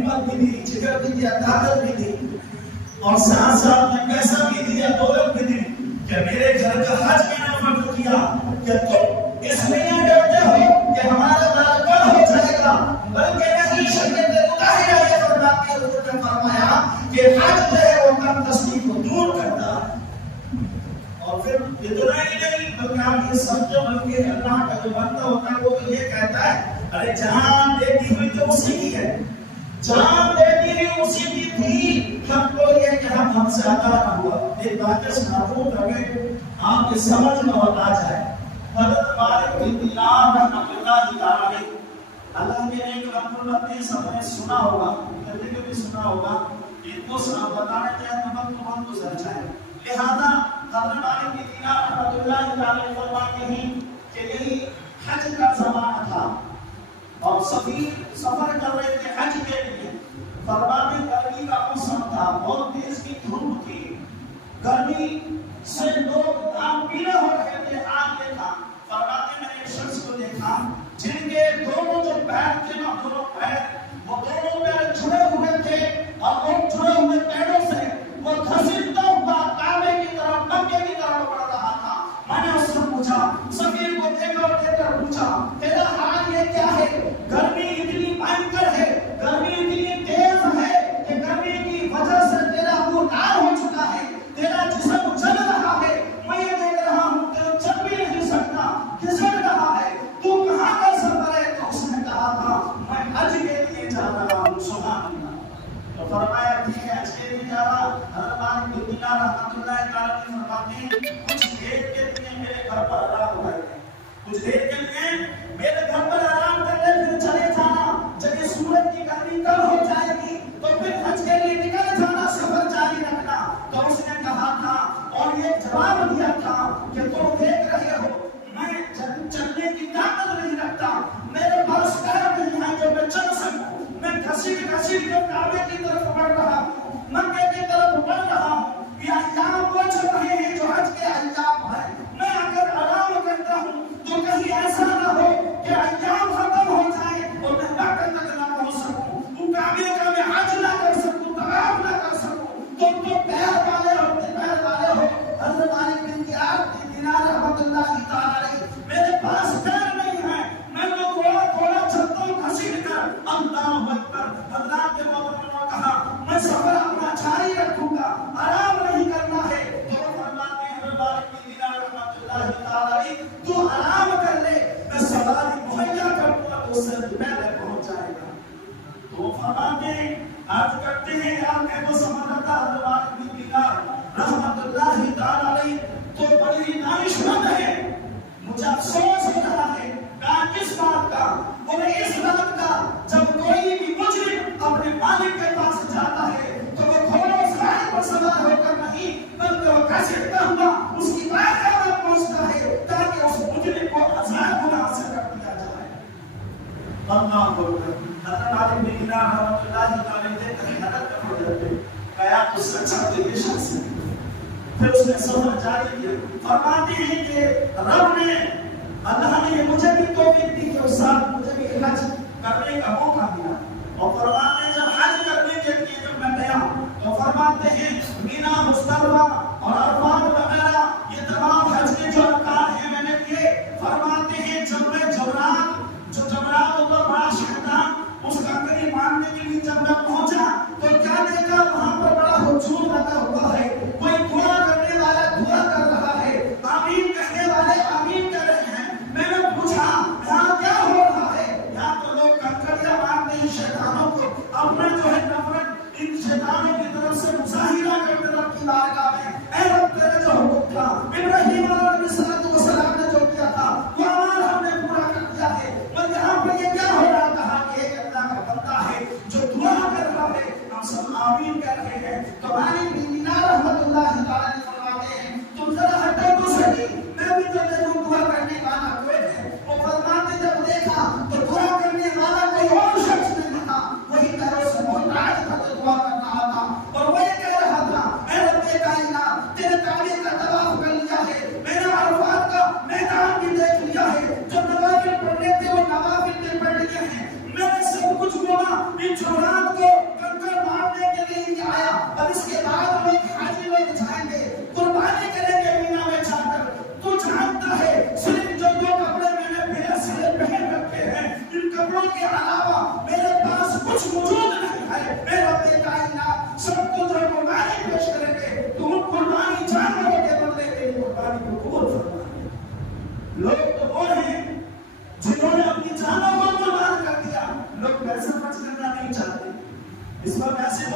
ہمت بھی دی، جگر بھی دیا، طاقت بھی دی، اور ساتھ ساتھ میں پیسہ بھی دیا، دولت بھی دی کہ میرے گھر کا حج میں نے فرض کیا کہ تم اس لیے ڈرتے ہو کہ ہمارا مال کم ہو جائے گا، بلکہ نہیں شریعت مطہرہ یہ فرماتی ہے، حضور نے فرمایا کہ حج جو ہے وہ کم تصدیق کو دور کرتا ہے۔ اور پھر اتنا ہی نہیں بلکہ آپ یہ سمجھو، بلکہ اللہ کا جو بندہ ہوتا ہے وہ یہ کہتا ہے ارے جان دیتی ہوئی تو اسی کی ہے، جان دیتی ہوئی اسی کی تھی، ہم کو یہ کہ ہم زیادہ نہ ہوا۔ ایک بات سناؤں تاکہ آپ کی سمجھ میں آ جائے۔ حضرت مالک بن دینار رحمۃ اللہ تعالی اللہ کے ایک رحمت اپنے سب نے سنا ہوگا، کبھی کبھی سنا ہوگا، ان کو بتانے کے نمک تمام گزر جائے، لہذا حضرت مالک بن دینار رحمۃ اللہ تعالی فرماتے ہیں کہ یہی حج کا زمانہ تھا اور سفر کر رہے تھے حج کے لیے، فرماتے گرمی کا موسم تھا، بہت تیز کی دھوپ تھی، گرمی سے لوگ دام پیلے ہو رہے تھے، آگ یہ تھا۔ فرماتے میں نے ایک شخص کو دیکھا جن کے دونوں جو پیر تھے نا، دونوں پیر وہ دونوں پیر جڑے ہوئے تھے، اور ان جڑے ہوئے پیروں سے وہ گھسیٹتا ہوا کعبے کی طرف، مکے کی طرف بڑھ رہا تھا۔ میں نے اس سے پوچھا، سفیر کو دیکھا اور دیکھ کر پوچھا تیرا حال یہ کیا ہے؟ گرمی اتنی بھینکر ہے، گرمی اتنی تیز ہے کہ گرمی کی وجہ سے تیرا منہ لال ہو چکا ہے، تیرا جسم جل رہا ہے، میں یہ دیکھ رہا ہوں کہ چل بھی نہیں سکتا، گھسٹ رہا ہے، تو کہاں کا سفر ہے؟ تو اس نے کہا تھا میں حج کے لیے جا رہا ہوں۔ سبحان اللہ۔ تو فرمایا ٹھیک ہے، حج کے لیے جا رہا۔ حضرت مالک بن دینار رحمۃ اللہ تعالی فرماتے ہیں کچھ دیر کے لیے میرے گھر پر آرام کرے، کچھ دیر کے لیے میرے گھر پر آرام کرنے، پھر چلے جانا، جب یہ سورج کی گرمی کم ہو جائے گی تو پھر حج کے لیے نکل جانا، سفر جاری رکھنا۔ تو اس نے کہا تھا اور یہ جواب دیا تھا کہ تم دیکھ رہے ہو میں چلنے کی طاقت نہیں رکھتا، میرے پاس پیر نہیں ہے جو میں چل سکوں، میں گھسیٹ کے کعبے کی طرف بڑھ رہا ہوں، مکے کی طرف بڑھ رہا ہوں، یہ ایام وہ چل رہے ہیں جو حج کے ایام ہیں، میں اگر آرام کرتا ہوں تو کہیں ایسا نہ ہو کہ ایام ختم ہو جائے اور میں مکہ تک نہ پہنچ سکوں، تو کعبے کا میں حج نہ کر سکوں، طواف نہ کر سکوں، تم تو پیر والے ہو۔ حضرت مالک بن دینار رحمۃ اللہ تعالی میرے پاس پیر نہیں ہے، میں تو تھوڑا چلتا ہوں گھسیٹ کر، اللہ اکبر۔ حضرات کے مولانا نے کہا میں سفر اپنا جاری رکھوں گا، آرام نہیں کرنا ہے۔ تو فرماتے ہیں حضرت مالک بن دینار رحمۃ اللہ تعالی تو آرام کر لے، میں سواری مہیا کر دوں گا، تو اس سے پہلے پہنچ جائے گا۔ تو فرماتے ہیں عرض کرتے ہیں آپ نے وہ سمجھتا حضرت مالک بن دینار رحمۃ اللہ تعالی تو بڑی دانشمند ہے، مجھے افسوس ہو رہا ہے کس بات کا؟ اور اس بات کا جب کوئی بھی مجرم اپنے مالک کے پاس جاتا ہے تو وہ گھوڑوں سوار پر سوار ہو کر نہیں بلکہ وہ گھسیٹتا ہوا اس کی بارگاہ میں پہنچتا ہے تاکہ اس مجرم کو عذاب گناہ سے کر دیا جائے۔ اللہ اکبر۔ حضرت مالک بن دینار رحمۃ اللہ تعالی دیکھ کر حیرت ہو جاتے ہیں، کہا تو سچا تو یہ شخص ہے۔ پھر اس نے سفر جاری کیا۔ فرماتے ہیں کہ رب نے اللہ نے مجھے بھی توفیق دی کہ اس سال مجھے بھی حج کرنے کا موقع دیا، اور فرماتے ہیں جب حج کرنے کے لیے جب میں گیا تو فرماتے ہیں مینا، مزدلفہ اور عرفات وغیرہ یہ تمام حج کے جو ارکان ہیں میں نے کیے۔ فرماتے ہیں جب میں جمرات پر بڑا شیطان اس کا قریب ماننے کے لیے جب میں پہنچا تو کیا دیکھا وہاں پر بڑا ہجوم لگا ہوا ہے، کوئی دعا کرنے والا دعا کر رہا ہے، آمین کہنے والے آمین کر رہے ہیں۔ میں نے پوچھا یہاں کیا ہو رہا ہے؟ یہاں تو لوگ کنکریاں مارتے ہیں شیطانوں کو، اپنا جو ہے نفرت ان شیطانوں کی طرف سے مظاہرہ کرتے رب کی بارگاہ میں، اے رب تیرے جو حکم تھا ابراہیم جانوروں کے علاوہ میرے پاس کچھ موجود نہیں ہے، میرے رب کائنات سب کو جو قربانی پیش کریں گے تو ان قربانی جانوروں کے بدلے میں قربانی کو قبول فرمائیں۔ لوگ تو وہ ہیں جنہوں نے اپنی جانوں کو قربان کر دیا، لوگ پیسہ خرچ کرنا نہیں چاہتے، اس پر پیسے